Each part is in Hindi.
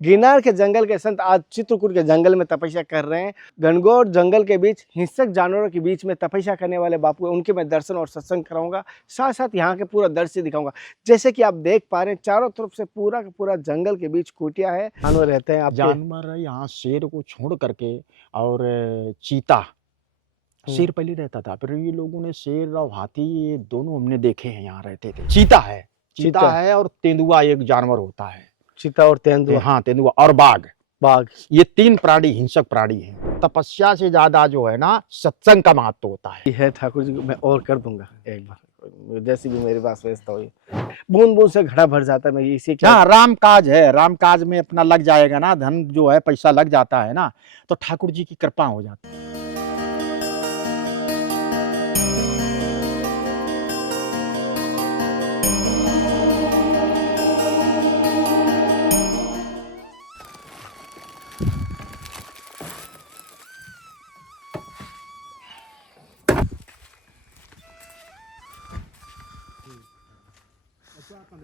गिरनार के जंगल के संत आज चित्रकूट के जंगल में तपस्या कर रहे हैं। घनघोर जंगल के बीच हिंसक जानवरों के बीच में तपस्या करने वाले बापू, उनके मैं दर्शन और सत्संग कराऊंगा, साथ साथ यहाँ के पूरा दृश्य दिखाऊंगा। जैसे कि आप देख पा रहे हैं, चारों तरफ से पूरा का पूरा जंगल के बीच कुटिया है, जानवर रहते हैं। आपके जानवर यहाँ शेर को छोड़ करके और चीता, शेर पहले रहता था, फिर ये लोगों ने शेर और हाथी ये दोनों हमने देखे हैं यहाँ रहते थे। चीता है और तेंदुआ एक जानवर होता है। चीता और तेंदुआ, हाँ तेंदुआ और बाघ, ये 3 प्राणी हिंसक प्राणी हैं। तपस्या से ज्यादा जो है ना सत्संग का महत्व होता है। है ठाकुर जी, मैं और कर दूंगा एक बार, जैसी भी मेरे पास व्यवस्था हुई। बूंद बूंद से घड़ा भर जाता है, मैं इसी क्या। हाँ राम काज है, राम काज में अपना लग जाएगा ना, धन जो है पैसा लग जाता है ना, तो ठाकुर जी की कृपा हो जाती है।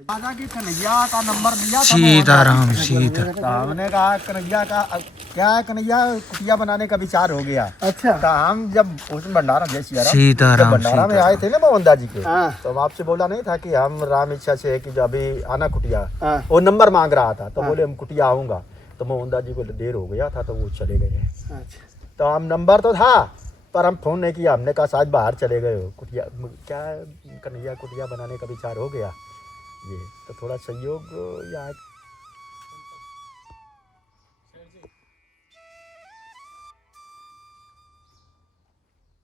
राजा की कन्हैया का नंबर लिया था, सीताराम सीता। हमने कहा कन्हैया का क्या है, कन्हैया कुटिया बनाने का विचार हो गया। अच्छा, तो हम जब उसमें भंडारा जय सिया राम, जब सीताराम भंडारा में आए थे ना मोहनदास जी के, हाँ। तो हम आपसे बोला नहीं था कि हम राम इच्छा से है कि जो अभी आना कुटिया, हाँ। वो नंबर मांग रहा था, तो हाँ। बोले हम कुटिया आऊंगा, तो मोहनदास जी को देर हो गया था तो वो चले गए। अच्छा, तो हम नंबर तो था पर हम फोन नहीं किया, हमने कहा शायद बाहर चले गए हो। कुटिया क्या कन्हैया कुटिया बनाने का विचार हो गया, ये तो थोड़ा सहयोग यहाँ।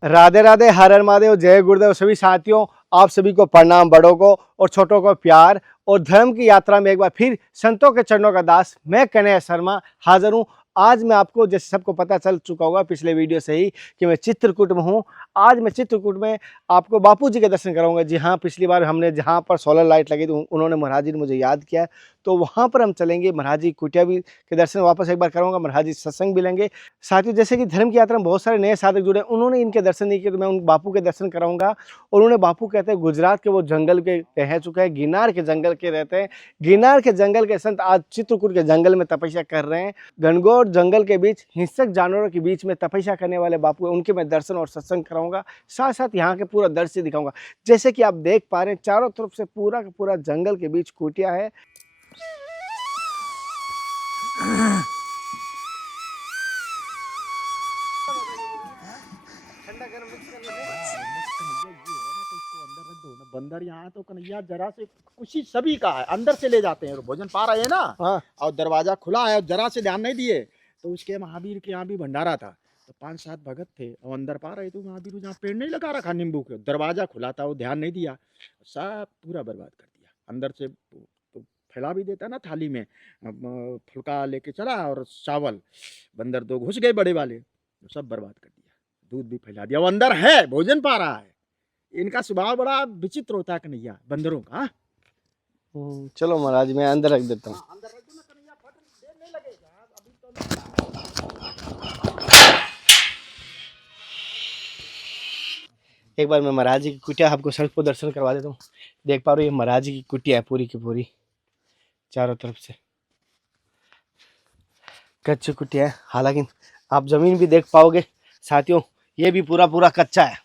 राधे राधे, हर हर महादेव, जय गुरुदेव। सभी साथियों, आप सभी को प्रणाम, बड़ों को और छोटों को प्यार। और धर्म की यात्रा में एक बार फिर संतों के चरणों का दास मैं कन्हैया शर्मा हाजिर हूँ। आज मैं आपको, जैसे सबको पता चल चुका होगा पिछले वीडियो से ही, कि मैं चित्रकूट में हूँ। आज मैं चित्रकूट में आपको बापू जी के दर्शन कराऊंगा। जी हाँ, पिछली बार हमने जहाँ पर सोलर लाइट लगी थी, उन्होंने महाराज जी ने मुझे याद किया, तो वहाँ पर हम चलेंगे। महाराज जी कुटिया भी के दर्शन वापस एक बार कराऊंगा, महाराज जी सत्संग भी लेंगे। साथियों, जैसे कि धर्म की यात्रा में बहुत सारे नए साधक जुड़े, उन्होंने इनके दर्शन नहीं किए, तो मैं उन बापू के दर्शन कराऊंगा। और उन्हें बापू कहते हैं, गुजरात के वो जंगल के रह चुके हैं, गिरनार के जंगल के रहते हैं। गिरनार के जंगल के संत आज चित्रकूट के जंगल में तपस्या कर रहे हैं। घनघोर जंगल के बीच हिंसक जानवरों के बीच में तपस्या करने वाले बापू, उनके मैं दर्शन और सत्संग कराऊंगा, साथ साथ यहाँ के पूरा दृश्य दिखाऊंगा। जैसे कि आप देख पा रहे हैं, चारों तरफ से पूरा का पूरा जंगल के बीच कुटिया है। बंदर यहाँ तो कन्हैया जरा से खुशी सभी का है, अंदर से ले जाते हैं, भोजन पा रहे हैं ना। हाँ। और दरवाजा खुला है और जरा से ध्यान नहीं दिए, तो उसके महावीर के यहाँ भी भंडारा था, तो 5-7 भगत थे और अंदर पा रहे थे। महावीर जहाँ पेड़ नहीं लगा रखा नींबू के, दरवाजा खुला था, वो ध्यान नहीं दिया, सब पूरा बर्बाद कर दिया। अंदर से तो फैला भी देता ना थाली में, फुलका लेके चला और चावल, बंदर 2 घुस गए बड़े वाले, सब बर्बाद कर दिया। दूध भी फैला दिया, वो अंदर है, भोजन पा रहा है। इनका स्वभाव बड़ा विचित्र होता है कन्हैया बंदरों का। चलो महाराज, मैं अंदर रख देता हूँ। अंदर रख दो ना कन्हैया, फट देर नहीं लगेगा अभी तो। एक बार मैं महाराज जी की कुटिया आपको सड़क पर दर्शन करवा देता हूँ। देख पा रहे हो, ये महाराज जी की कुटिया है पूरी की पूरी, चारों तरफ से कच्ची कुटिया है। हालांकि आप जमीन भी देख पाओगे साथियों, ये भी पूरा पूरा कच्चा है।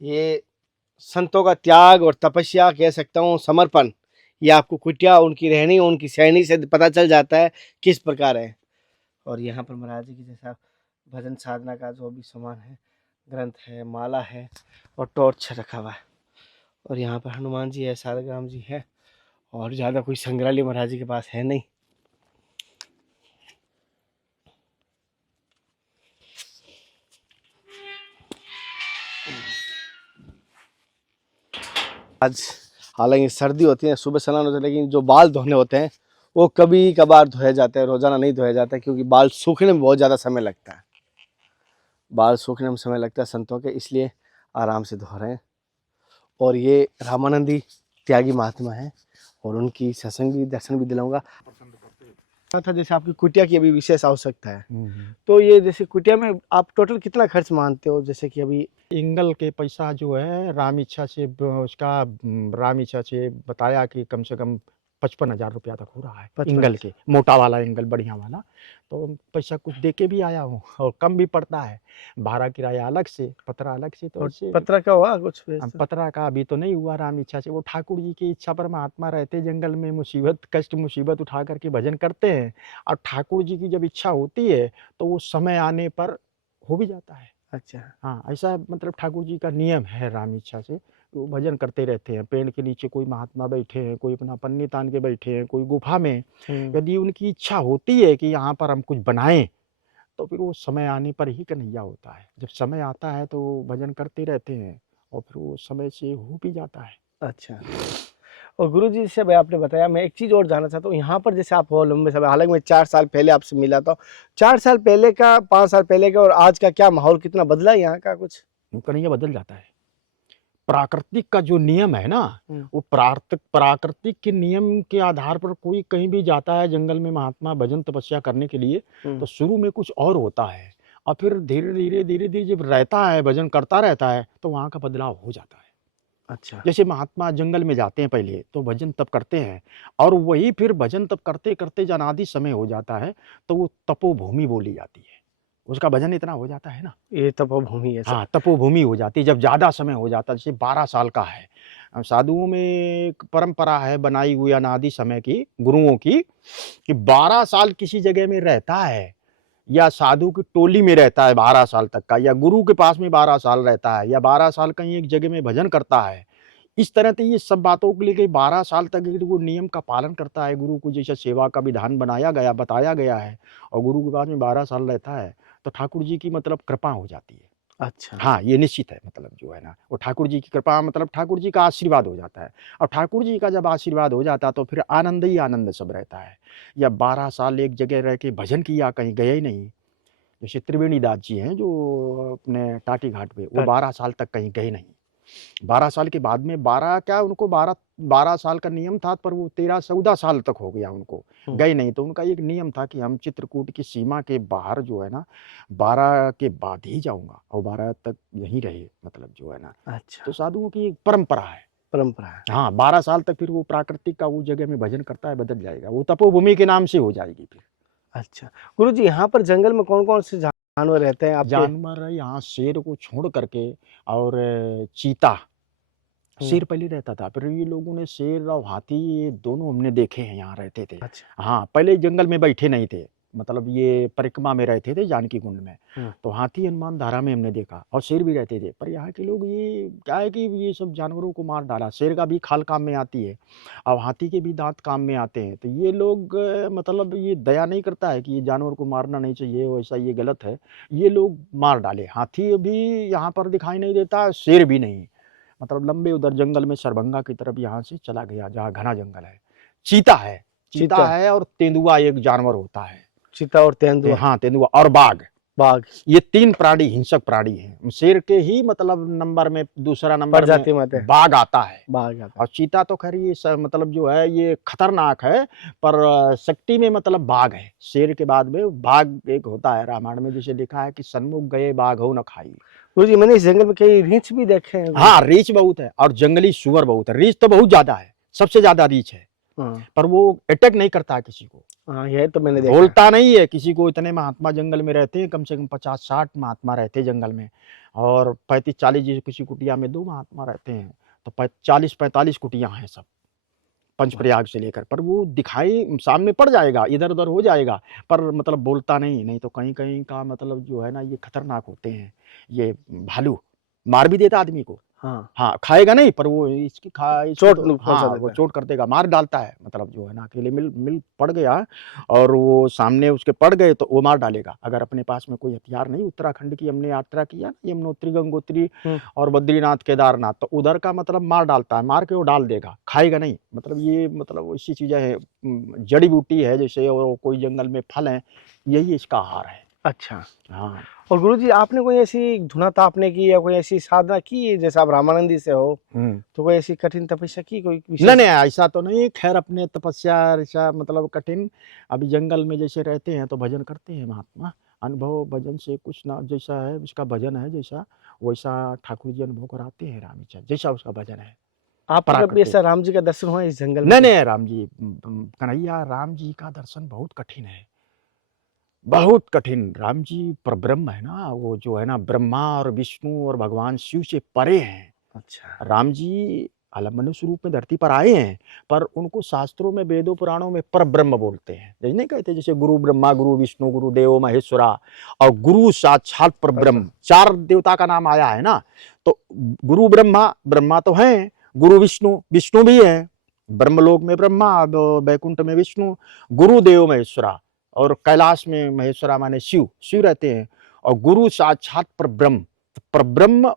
ये संतों का त्याग और तपस्या कह सकता हूँ, समर्पण, ये आपको कुटिया, उनकी रहनी, उनकी सहनी से पता चल जाता है किस प्रकार है। और यहाँ पर महाराज जी की जैसा भजन साधना का जो भी सामान है, ग्रंथ है, माला है और टॉर्च रखा हुआ है। और यहाँ पर हनुमान जी है, सालग्राम जी है, और ज़्यादा कोई संग्रहालय महाराज जी के पास है नहीं। आज हालांकि सर्दी होती है, सुबह स्नान होता है, लेकिन जो बाल धोने होते हैं वो कभी कभार धोए जाते हैं, रोजाना नहीं धोया जाता है, क्योंकि बाल सूखने में बहुत ज़्यादा समय लगता है। बाल सूखने में समय लगता है संतों के, इसलिए आराम से धो रहे हैं। और ये रामानंदी त्यागी महात्मा है, और उनकी सत्संग भी, दर्शन भी दिलाऊंगा। था जैसे आपकी कुटिया की अभी विशेष आवश्यकता है, तो ये जैसे कुटिया में आप टोटल कितना खर्च मानते हो? जैसे कि अभी इंगल के पैसा जो है राम इच्छा से उसका, राम इच्छा से बताया कि कम से कम 55,000 रुपया तक हो रहा है 55,000 एंगल के, मोटा वाला एंगल, बढ़िया वाला। तो पैसा कुछ दे के भी आया हूँ और कम भी पड़ता है, भाड़ा किराया अलग से, पतरा अलग से। तो और ऐसे पतरा का हुआ कुछ अब वैसा? पतरा का अभी तो नहीं हुआ, राम इच्छा से। वो ठाकुर जी की इच्छा पर महात्मा रहते जंगल में, मुसीबत कष्ट मुसीबत उठा करके भजन करते हैं, और ठाकुर जी की जब इच्छा होती है तो वो समय आने पर हो भी जाता है। अच्छा। हाँ, ऐसा मतलब ठाकुर जी का नियम है राम इच्छा से, वो भजन करते रहते हैं। पेड़ के नीचे कोई महात्मा बैठे हैं, कोई अपना पन्नी तान के बैठे हैं, कोई गुफा में, हम्म। यदि उनकी इच्छा होती है कि यहाँ पर हम कुछ बनाएं, तो फिर वो समय आने पर ही कन्हैया होता है। जब समय आता है तो वो भजन करते रहते हैं और फिर वो समय से हो भी जाता है। अच्छा। और गुरुजी जैसे भाई आपने बताया, मैं एक चीज़ और जानना चाहता हूँ, यहाँ पर जैसे आप हो लंबे समय, हालांकि मैं 4 साल पहले आपसे मिला था, 4 साल पहले का, 5 साल पहले का और आज का क्या माहौल कितना बदला है यहाँ का कुछ? कन्हैया बदल जाता है। प्राकृतिक का जो नियम है ना, हम्म। वो प्राकृतिक के नियम के आधार पर कोई कहीं भी जाता है जंगल में महात्मा भजन तपस्या करने के लिए, तो शुरू में कुछ और होता है, और फिर धीरे धीरे जब रहता है, भजन करता रहता है, तो वहाँ का बदलाव हो जाता है। अच्छा। जैसे महात्मा जंगल में जाते हैं पहले तो भजन तप करते हैं, और वही फिर भजन तप करते करते जब अनादि समय हो जाता है तो वो तपोभूमि बोली जाती है। उसका भजन इतना हो जाता है ना। ये तपोभूमि है सर। हाँ, तपोभूमि हो जाती है जब ज़्यादा समय हो जाता है, जैसे 12 साल का है। साधुओं में एक परंपरा है बनाई हुई अनादि समय की, गुरुओं की, कि 12 साल किसी जगह में रहता है, या साधु की टोली में रहता है 12 साल तक का, या गुरु के पास में 12 साल रहता है, या 12 साल कहीं एक जगह में भजन करता है। इस तरह से ये सब बातों के लिए 12 साल तक यदि वो नियम का पालन करता है, गुरु को जैसा सेवा का विधान बनाया गया, बताया गया है, और गुरु के पास में 12 साल रहता है, तो ठाकुर जी की मतलब कृपा हो जाती है। अच्छा। हाँ, ये निश्चित है, मतलब जो है ना, वो ठाकुर जी की कृपा, मतलब ठाकुर जी का आशीर्वाद हो जाता है। और ठाकुर जी का जब आशीर्वाद हो जाता है तो फिर आनंद ही आनंद सब रहता है। या 12 साल एक जगह रह के भजन किया, कहीं गए ही नहीं। जैसे त्रिवेणी दास जी हैं जो अपने टाटी घाट पे, वो 12 साल तक कहीं गए नहीं। 12 साल के बाद में, 12 क्या, उनको 12 साल का नियम था, पर वो 13-14 साल तक हो गया उनको, गए नहीं। तो उनका एक नियम था कि हम चित्रकूट की सीमा के बाहर जो है ना, 12 के बाद ही जाऊँगा, और 12 तक यहीं रहे, मतलब जो है ना। अच्छा। तो साधुओं की एक परंपरा है। परंपरा है। हाँ, 12 साल तक फिर वो प्राकृतिक का उस जगह में भजन करता है, बदल जाएगा। वो तपोभूमि के नाम से हो जाएगी फिर। अच्छा। गुरुजी यहाँ पर जंगल में कौन-कौन से जानवर रहते हैं आपके? जानवर यहाँ शेर को छोड़ करके, और चीता, हुँ। शेर पहले रहता था, फिर ये लोगों ने शेर और हाथी ये दोनों हमने देखे हैं, यहाँ रहते थे। अच्छा। हाँ, पहले जंगल में बैठे नहीं थे, मतलब ये परिक्रमा में रहते थे जानकी कुंड में। हुँ। तो हाथी हनुमान धारा में हमने देखा, और शेर भी रहते थे। पर यहाँ के लोग ये क्या है कि ये सब जानवरों को मार डाला। शेर का भी खाल काम में आती है, और हाथी के भी दांत काम में आते हैं। तो ये लोग मतलब ये दया नहीं करता है कि ये जानवर को मारना नहीं चाहिए, वैसा ये गलत है। ये लोग मार डाले। हाथी भी यहाँ पर दिखाई नहीं देता, शेर भी नहीं। मतलब लंबे उधर जंगल में सरभंगा की तरफ यहाँ से चला गया, जहाँ घना जंगल है। चीता है, चीता चीता, है, और तेंदुआ एक जानवर होता है। चीता और तेंदुआ, हाँ, तेंदुआ और बाघ। बाघ ये 3 प्राणी हिंसक प्राणी हैं। शेर के ही मतलब नंबर में, दूसरा नंबर में प्रजाति में आते हैं। बाघ आता है। बाघ आता और चीता तो खैर ये मतलब जो है ये खतरनाक है, पर शक्ति में मतलब बाघ है। शेर के बाद में बाघ एक होता है। रामायण में जैसे लिखा है कि सन्मुख गए बाघ हो न खाई। है। गुरुजी मैंने इस जंगल में कई रीछ भी देखे हैं गुरुजी। हाँ, रीछ बहुत है, और जंगली सुअर बहुत है। रीछ तो बहुत ज्यादा है, सबसे ज्यादा रीछ है। हाँ, पर वो अटैक नहीं करता है किसी को, हाँ, ये तो मैंने देखा है। बोलता नहीं है किसी को। इतने महात्मा जंगल में रहते हैं, कम से कम 50-60 महात्मा रहते हैं जंगल में, और 35-40 जैसे किसी कुटिया में 2 महात्मा रहते हैं, तो 40-45 कुटिया हैं सब, पंचप्रयाग से लेकर। पर वो दिखाई सामने पड़ जाएगा, इधर उधर हो जाएगा, पर मतलब बोलता नहीं। नहीं तो कहीं कहीं का मतलब जो है ना, ये खतरनाक होते हैं। ये भालू मार भी देता आदमी को। हाँ, हाँ, खाएगा नहीं, पर वो इसको चोट तो पहुँचा हाँ, वो देता है। चोट कर देगा, मार डालता है। मतलब जो है ना, अकेले मिल मिल पड़ गया, और वो सामने उसके पड़ गए तो वो मार डालेगा। अगर अपने पास में कोई हथियार नहीं, उत्तराखंड की हमने यात्रा किया ना, यमुनोत्री, गंगोत्री हुँ। और बद्रीनाथ, केदारनाथ, तो उधर का मतलब मार डालता है, मार के वो डाल देगा, खाएगा नहीं। मतलब ये मतलब ऐसी चीज़ें हैं, जड़ी बूटी है जैसे, और कोई जंगल में फल है, यही इसका आहार है। अच्छा। हाँ। और गुरुजी आपने कोई ऐसी धुना तापने की या कोई ऐसी साधना की है, जैसे आप रामानंदी से हो, हुँ। तो कोई ऐसी कठिन तपस्या की कोई नहीं, विशेष? नहीं, ऐसा तो नहीं। खैर अपने तपस्या ऐसा मतलब कठिन, अभी जंगल में जैसे रहते हैं तो भजन करते हैं महात्मा। अनुभव भजन से कुछ ना, जैसा है उसका भजन है, जैसा वैसा ठाकुर जी अनुभव कराते हैं, राम इच्छा जैसा उसका भजन है। आपको कभी प्राकृतिक। ऐसा राम जी का दर्शन हुआ इस जंगल में? नहीं नहीं राम जी, कन्हैया राम जी का दर्शन बहुत कठिन है, बहुत कठिन। राम जी परब्रह्म है ना, वो जो है ना ब्रह्मा और विष्णु और भगवान शिव से परे हैं। अच्छा। राम जी अलग मनुष्य रूप में धरती पर आए हैं, पर उनको शास्त्रों में, वेदों पुराणों में परब्रह्म बोलते हैं। जैसे नहीं कहते, जैसे गुरु ब्रह्मा, गुरु विष्णु, गुरु देवो महेश्वरा, और गुरु साक्षात परब्रह्म, चार देवता का नाम आया है ना। तो गुरु ब्रह्मा, ब्रह्मा तो हैं, गुरु विष्णु, विष्णु भी हैं, ब्रह्मलोक में ब्रह्मा, वैकुंठ में विष्णु, गुरु देव महेश्वरा, और कैलाश में महेश्वरा माने शिव, शिव रहते हैं, और गुरु साक्षात परब्रह्म। तो परब्रह्म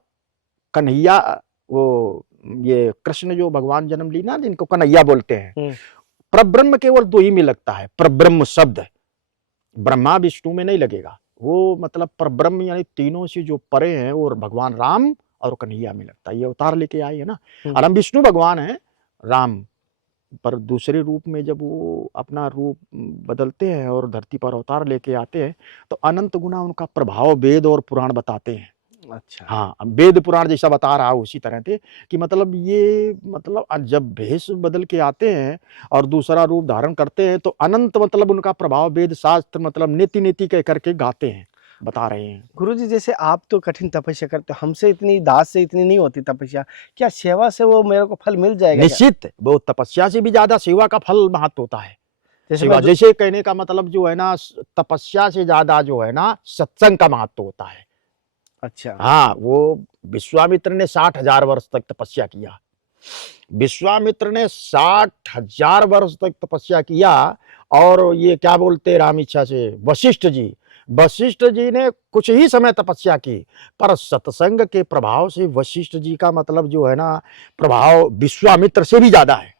कन्हैया, वो ये कृष्ण जो भगवान जन्म ली ना, जिनको कन्हैया बोलते हैं, परब्रह्म केवल दो ही में लगता है, परब्रह्म शब्द, ब्रह्मा विष्णु में नहीं लगेगा। वो मतलब परब्रह्म यानी तीनों से जो परे हैं, और भगवान राम और कन्हैया में लगता है। ये अवतार लेके आए है ना, और हम विष्णु भगवान हैं, राम पर दूसरे रूप में जब वो अपना रूप बदलते हैं और धरती पर अवतार लेके आते हैं, तो अनंत गुना उनका प्रभाव वेद और पुराण बताते हैं। अच्छा। हाँ, वेद पुराण जैसा बता रहा हूँ उसी तरह से, कि मतलब ये मतलब जब भेष बदल के आते हैं और दूसरा रूप धारण करते हैं, तो अनंत मतलब उनका प्रभाव वेद शास्त्र मतलब नीति नीति कह करके गाते हैं, बता रहे हैं। गुरुजी, जैसे आप तो कठिन तपस्या करते हो, हमसे इतनी दास से इतनी नहीं होती तपस्या, क्या सेवा से वो मेरे को फल मिल जाएगा क्या? निश्चित, वो तपस्या से भी ज्यादा सेवा का फल महत्व होता है। जैसे सेवा मैं जो जैसे कहने का मतलब जो है ना, तपस्या से ज्यादा जो है ना सत्संग का महत्व होता है। अच्छा। हाँ, वो विश्वामित्र ने 60,000 वर्ष तक तपस्या किया। विश्वामित्र ने 60,000 वर्ष तक तपस्या किया, और ये क्या बोलते राम इच्छा से, वशिष्ठ जी ने कुछ ही समय तपस्या की, पर सत्संग के प्रभाव से वशिष्ठ जी का मतलब जो है ना प्रभाव विश्वामित्र से भी ज्यादा है।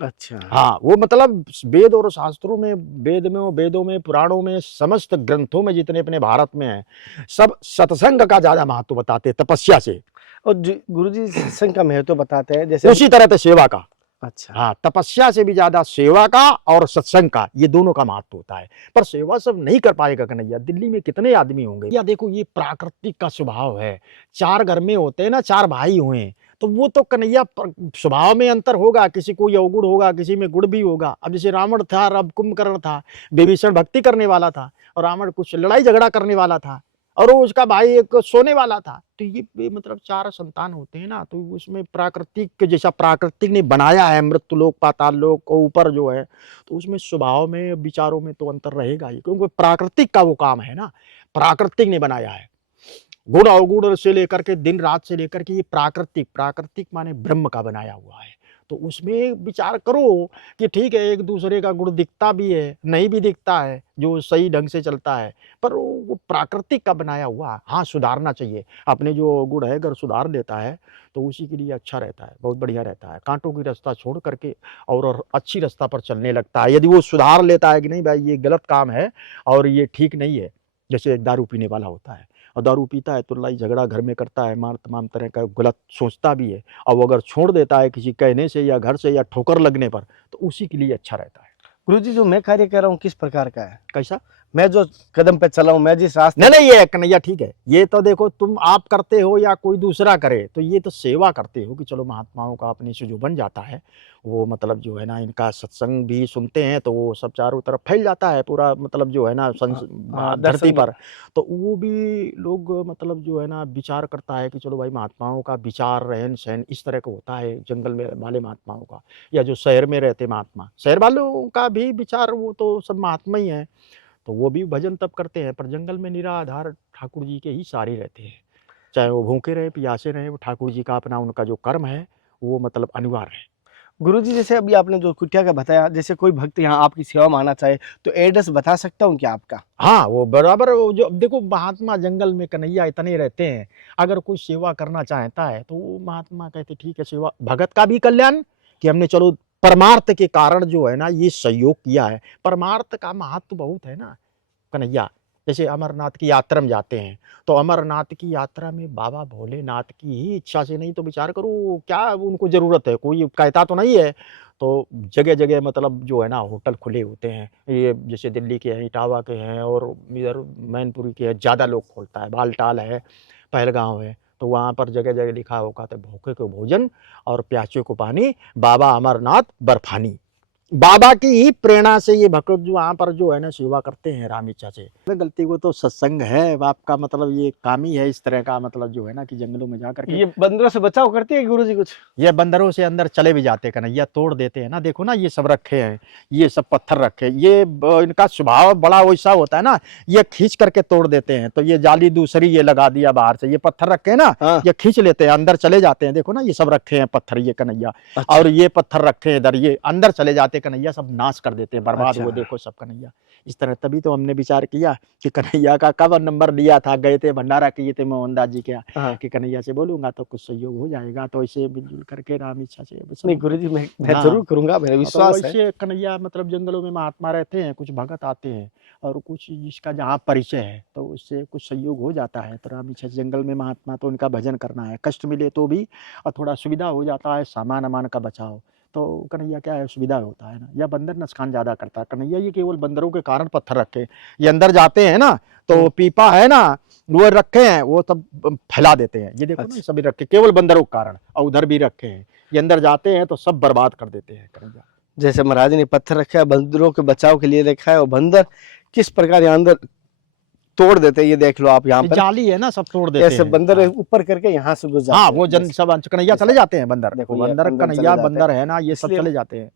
अच्छा। हाँ, वो मतलब वेद और शास्त्रों में, वेदों में, पुराणों में, समस्त ग्रंथों में जितने अपने भारत में हैं, सब सत्संग का ज्यादा महत्व बताते हैं तपस्या से। और गुरुजी सत्संग का महत्व बताते हैं, जैसे उसी तरह से सेवा का। अच्छा। हाँ, तपस्या से भी ज्यादा सेवा का और सत्संग का, ये दोनों का महत्व होता है। पर सेवा सब नहीं कर पाएगा कन्हैया, दिल्ली में कितने आदमी होंगे। या देखो, ये प्राकृतिक का स्वभाव है। चार घर में होते हैं ना, चार भाई हुए, तो वो तो कन्हैया स्वभाव में अंतर होगा, किसी को अवगुण होगा, किसी में गुण भी होगा। अब जैसे रावण था, अब कुंभकर्ण था, विभीषण भक्ति करने वाला था, और रावण कुछ लड़ाई झगड़ा करने वाला था, और वो उसका भाई एक सोने वाला था। तो ये मतलब चार संतान होते हैं ना, तो उसमें प्राकृतिक के जैसा प्रकृति ने बनाया है, मृत्यु लोक पाताल लोक को ऊपर जो है, तो उसमें स्वभाव में, विचारों में तो अंतर रहेगा ही, क्योंकि प्राकृतिक का वो काम है ना, प्राकृतिक ने बनाया है। गुण अवगुण से लेकर के, दिन रात से लेकर के, ये प्राकृतिक, प्राकृतिक माने ब्रह्म का बनाया हुआ है। तो उसमें विचार करो कि ठीक है, एक दूसरे का गुण दिखता भी है, नहीं भी दिखता है, जो सही ढंग से चलता है, पर वो प्राकृतिक का बनाया हुआ। हाँ, सुधारना चाहिए। अपने जो गुण है अगर सुधार लेता है, तो उसी के लिए अच्छा रहता है, बहुत बढ़िया रहता है। कांटों की रास्ता छोड़ करके और अच्छी रास्ता पर चलने लगता है, यदि वो सुधार लेता है कि नहीं भाई ये गलत काम है और ये ठीक नहीं है। जैसे एक दारू पीने वाला होता है, और दारू पीता है तो लड़ाई झगड़ा घर में करता है, मार तमाम तरह का गलत सोचता भी है, और वो अगर छोड़ देता है किसी कहने से या घर से या ठोकर लगने पर, तो उसी के लिए अच्छा रहता है। गुरुजी, जो मैं कार्य कर रहा हूँ किस प्रकार का है? कैसा? मैं जो कदम पे चला हूँ, मैं जिस रास्ते नहीं नहीं, ये कन्हैया ठीक है। ये तो देखो, तुम आप करते हो या कोई दूसरा करे, तो ये तो सेवा करते हो कि चलो महात्माओं का अपने से जो बन जाता है, वो मतलब जो है ना, इनका सत्संग भी सुनते हैं, तो वो सब चारों तरफ फैल जाता है पूरा, मतलब जो है ना धरती दर्शन पर। तो वो भी लोग मतलब जो है ना विचार करता है कि चलो भाई, महात्माओं का विचार, रहन सहन इस तरह का होता है जंगल में वाले महात्माओं का, या जो शहर में रहते महात्मा, शहर वालों का भी विचार, वो तो सब महात्मा ही है, तो वो भी भजन तब करते हैं। पर जंगल में निराधार ठाकुर जी के ही सारे रहते हैं, चाहे वो भूखे रहे प्यासे रहे, वो ठाकुर जी का अपना उनका जो कर्म है, वो मतलब अनिवार्य है। गुरुजी, जैसे अभी आपने जो कुटिया का बताया, जैसे कोई भक्त यहाँ आपकी सेवा में आना चाहे, तो एड्रेस बता सकता हूँ क्या आपका? हाँ, वो बराबर, वो जो अब देखो, महात्मा जंगल में कन्हैया इतने रहते हैं, अगर कोई सेवा करना चाहता है, तो वो महात्मा कहते ठीक है, सेवा भगत का भी कल्याण, कि हमने चलो परमार्थ के कारण जो है ना ये सहयोग किया है। परमार्थ का महत्व बहुत है ना कन्हैया। जैसे अमरनाथ की यात्रा में जाते हैं, तो अमरनाथ की यात्रा में बाबा भोलेनाथ की ही इच्छा से नहीं, तो विचार करो क्या उनको जरूरत है, कोई कहता तो नहीं है। तो जगह जगह मतलब जो है ना होटल खुले होते हैं, ये जैसे दिल्ली के हैं, इटावा के हैं, और इधर मैनपुरी के हैं, ज़्यादा लोग खोलता है, बालटाल है, पहलगांव है। तो वहाँ पर जगह जगह लिखा होगा तो भूखे को भोजन और प्यासे को पानी, बाबा अमरनाथ बर्फानी। बाबा की ही प्रेरणा से ये भक्त जो वहाँ पर जो है ना सेवा करते हैं राम इच्छा से। गलती को तो सत्संग है आपका, मतलब ये काम ही है इस तरह का, मतलब जो है ना कि जंगलों में जाकर के ये बंदरों से बचाव करती है गुरु जी कुछ? ये बंदरों से अंदर चले भी जाते कन्हैया, तोड़ देते हैं ना। देखो ना ये सब रखे हैं, ये सब पत्थर रखे, ये इनका स्वभाव बड़ा वैसा होता है ना, ये खींच करके तोड़ देते हैं। तो ये जाली दूसरी ये लगा दिया बाहर से, ये पत्थर रखे हैं ना, हाँ। ये खींच लेते हैं, अंदर चले जाते हैं। देखो ना ये सब रखे हैं पत्थर ये कन्हैया, अच्छा। और ये पत्थर रखे हैं इधर, ये अंदर चले जाते कन्हैया, सब नाश कर देते हैं, बर्बाद अच्छा। हो देखो सब कन्हैया इस तरह। तभी तो हमने विचार किया कि कन्हैया का कब नंबर लिया था, गए थे भंडारा किए थे मोहनदास जी के यहाँ, हाँ। कि कन्हैया से बोलूंगा तो कुछ सहयोग हो जाएगा। तो ऐसे मिलजुल करके राम इच्छा से नहीं गुरु जी, मैं हाँ। जरूर करूंगा, मेरा तो विश्वास है। वैसे कन्हैया मतलब जंगलों में महात्मा रहते हैं, कुछ भगत आते हैं, और कुछ जिसका जहाँ परिचय है तो उससे कुछ सहयोग हो जाता है। तो राम इच्छा से जंगल में महात्मा तो उनका भजन करना है, कष्ट मिले तो भी, और थोड़ा सुविधा हो जाता है, सामान अमान का बचाव। तो कन्हैया क्या है, सुविधा होता है ना। या बंदर नुकसान ज्यादा करता है कन्हैया, ये केवल बंदरों के कारण पत्थर रखे, ये अंदर जाते हैं ना तो पीपा है ना वो रखे हैं, वो सब फैला देते हैं। ये देखो ना, ये सभी रखे केवल बंदरों के कारण, और उधर भी रखे हैं, ये अंदर जाते हैं तो सब बर्बाद कर देते हैं कन्हैया। जैसे महाराज ने पत्थर रखा है बंदरों के बचाव के लिए रखा है, और बंदर किस प्रकार यहाँ अंदर तोड़ देते हैं, ये देख लो आप यहाँ ये पर। जाली है ना, सब तोड़ देते ऐसे हैं। बंदर हाँ, ऊपर करके यहाँ से घुस जाते हाँ हैं। वो जन सब कन्हैया चले जाते हैं बंदर, देखो वो ये बंदर अंदर चले कन्हैया जाते हैं। बंदर है ना, ये सब इसलिए चले जाते हैं।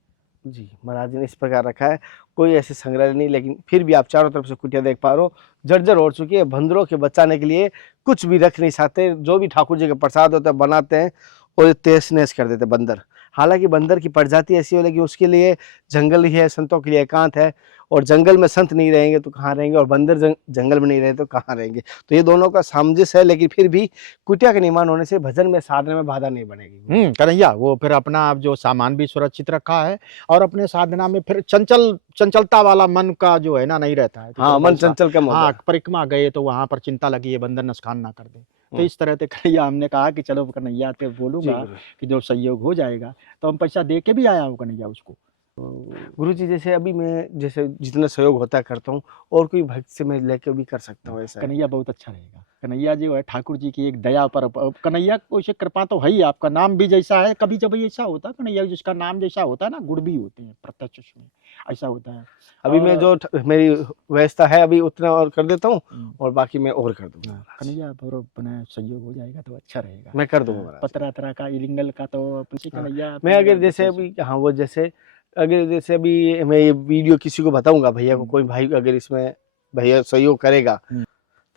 जी महाराज ने इस प्रकार रखा है, कोई ऐसे संग्रह नहीं, लेकिन फिर भी आप चारों तरफ से कुटिया देख पा रहे हो, जर्जर हो चुकी है। बंदरों के बचाने के लिए कुछ भी रख नहीं सकते, जो भी ठाकुर जी का प्रसाद होता है बनाते हैं और तहस नहस कर देते बंदर। हालांकि बंदर की प्रजाति ऐसी हो, लेकिन उसके लिए जंगल ही है, संतों के लिए एकांत है, और जंगल में संत नहीं रहेंगे तो कहाँ रहेंगे, और बंदर जंगल में नहीं रहे तो कहाँ रहेंगे। तो ये दोनों का सामंजस्य है, लेकिन फिर भी कुटिया का निर्माण होने से भजन में साधने में बाधा नहीं बनेगी। कन्हैया वो फिर अपना आप जो सामान भी सुरक्षित रखा है, और अपने साधना में फिर चंचलता वाला मन का जो है ना नहीं रहता है। हाँ, मन चंचल कम होता हाँ है। परिक्रमा गए तो वहां पर चिंता लगी है बंदर नुकसान ना कर दे। तो हम्म। इस तरह से कन्हैया हमने कहा कि चलो कन्हैया पे जी बोलूंगा गुरु। कि जो सहयोग हो जाएगा। तो हम पैसा दे के भी आया हूँ कन्हैया उसको। गुरु जी, जैसे अभी मैं जैसे जितना सहयोग होता है करता हूँ, और कोई भक्त से मैं लेके भी कर सकता हूँ, ऐसा है? कन्हैया बहुत अच्छा रहेगा। कन्हैया जो है ठाकुर जी की एक दया पर, कन्हैया को से कृपा तो है ही, आपका नाम भी जैसा है, कभी जब ऐसा होता है कन्हैया जिसका नाम जैसा होता है ना, गुण भी होते हैं प्रत्यक्ष उसमें, ऐसा होता है। अभी मैं जो मेरी व्यवस्था है अभी उतना और कर देता हूँ, और बाकी मैं और कर दूंगा। कन्हैया अपना सहयोग हो जाएगा तो अच्छा रहेगा। मैं कर दूंगा महाराज। पतरा तरह का इलिंगल का तो अपने कन्हैया मैं अगर जैसे अभी, हाँ वो जैसे अगर जैसे अभी मैं ये वीडियो किसी को बताऊंगा, भैया को, कोई भाई अगर इसमें भैया सहयोग करेगा,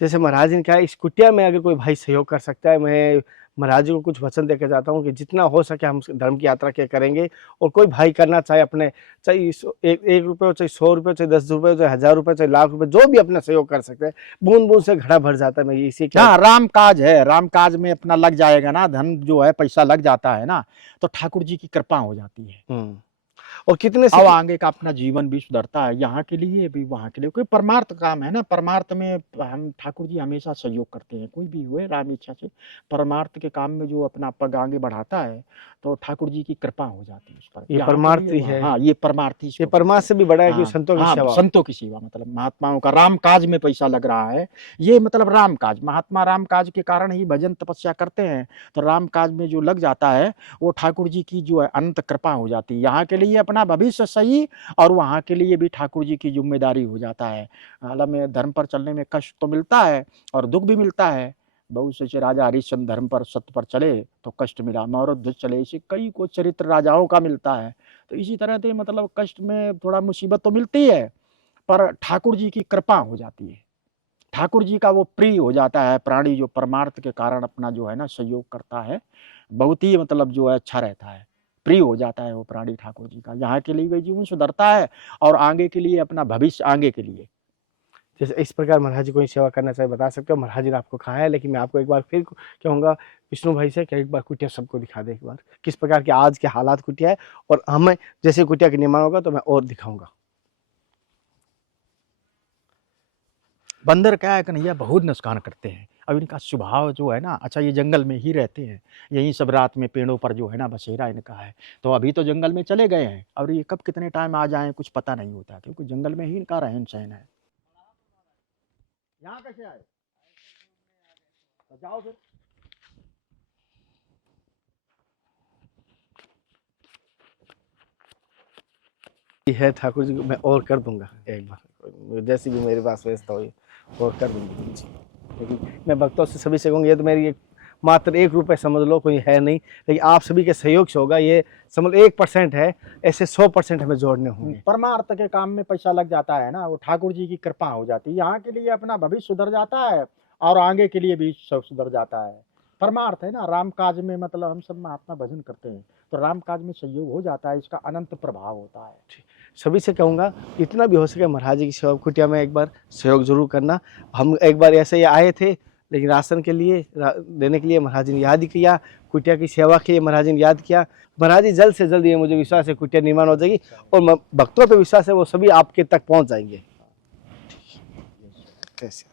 जैसे महाराज ने कहा इस कुटिया में अगर कोई भाई सहयोग कर सकता है, मैं महाराज जी को कुछ वचन देकर जाता हूँ कि जितना हो सके हम धर्म की यात्रा के करेंगे। और कोई भाई करना चाहे अपने, चाहे एक रुपये हो, चाहे 100 रुपये, चाहे 10 रुपये, चाहे 1000 रुपये, चाहे लाख रुपये, जो भी अपना सहयोग कर सकते हैं, बूंद बूंद से घड़ा भर जाता है। मैं इसी क्या, हाँ राम काज है, राम काज में अपना लग जाएगा ना, धन जो है पैसा लग जाता है ना, तो ठाकुर जी की कृपा हो जाती है। और कितने अब आगे का अपना जीवन भी सुधरता है, यहाँ के लिए भी वहाँ के लिए। कोई परमार्थ काम है ना, परमार्थ में हम ठाकुर जी हमेशा सहयोग करते हैं, कोई भी हुए राम इच्छा से परमार्थ के काम में जो अपना पग आगे बढ़ाता है तो ठाकुर जी की कृपा हो जाती है उस पर। ये यहाँ के परमार्थ लिए ही है। हाँ ये परमार्थी, ये परमार्थ से भी बड़ा है कि संतों की सेवा। संतों की सेवा, मतलब महात्माओं का राम काज में पैसा लग रहा है, ये मतलब राम काज, महात्मा राम काज के कारण ही भजन तपस्या करते हैं। तो राम काज में जो लग जाता है वो ठाकुर जी की जो है अनंत कृपा हो जाती है। यहाँ के लिए अपना भविष्य सही, और वहाँ के लिए भी ठाकुर जी की जिम्मेदारी हो जाता है। हालांकि में धर्म पर चलने में कष्ट तो मिलता है और दुख भी मिलता है। बहुत से राजा हरिश्चंद्र धर्म पर सत्य पर चले तो कष्ट मिला, मौरध्वज चले, इसे कई को चरित्र राजाओं का मिलता है। तो इसी तरह से मतलब कष्ट में थोड़ा मुसीबत तो मिलती है, पर ठाकुर जी की कृपा हो जाती है। ठाकुर जी का वो प्रिय हो जाता है प्राणी, जो परमार्थ के कारण अपना जो है ना सहयोग करता है, बहुत ही मतलब जो है अच्छा रहता है, प्रिय हो जाता है वो प्राणी ठाकुर जी का। यहाँ के लिए वही जीवन सुधरता है, और आगे के लिए अपना भविष्य आगे के लिए। जैसे इस प्रकार महाराज जी को सेवा करना चाहिए, बता सकते हो। महाराज जी ने आपको कहा है, लेकिन मैं आपको एक बार फिर कहूँगा विष्णु भाई से कि एक बार कुटिया सबको दिखा दे, एक बार किस प्रकार के आज के हालात कुटिया है, और हमें जैसे कुटिया का निर्माण होगा तो मैं और दिखाऊंगा। बंदर क्या है कन्हैया, बहुत नुकसान करते हैं। अब इनका स्वभाव जो है ना, अच्छा ये जंगल में ही रहते हैं, यहीं सब रात में पेड़ों पर जो है ना बसेरा इनका है। तो अभी तो जंगल में चले गए हैं, और ये कब कितने टाइम आ जाएं कुछ पता नहीं होता, क्योंकि जंगल में ही इनका रहन सहन है। यहाँ कैसे आए? तो जाओ फिर। ये है ठाकुर जी को मैं और कर दूंगा एक बार, जैसी भी मेरे पास व्यवस्था हुई और कर दूंगा जी। लेकिन मैं भक्तों से सभी से कहूँगा, ये तो मेरी एक मात्र 1 रुपये समझ लो, कोई है नहीं, लेकिन आप सभी के सहयोग से होगा। ये समझ 1% है, ऐसे 100% हमें जोड़ने होंगे। परमार्थ के काम में पैसा लग जाता है ना, वो ठाकुर जी की कृपा हो जाती है, यहाँ के लिए अपना भविष्य सुधर जाता है और आगे के लिए भी सब सुधर जाता है। परमार्थ है ना, राम काज में मतलब हम सब महात्मा भजन करते हैं तो राम काज में सहयोग हो जाता है, इसका अनंत प्रभाव होता है। सभी से कहूँगा इतना भी हो सके महाराज जी की सेवा कुटिया में एक बार सहयोग जरूर करना। हम एक बार ऐसे ही आए थे, लेकिन राशन के लिए देने के लिए महाराज जी ने याद ही किया, कुटिया की सेवा के लिए महाराज जी ने याद किया। महाराज जी जल्द से जल्द, ये मुझे विश्वास है, कुटिया निर्माण हो जाएगी और भक्तों पर विश्वास है वो सभी आपके तक पहुँच जाएंगे। ऐसे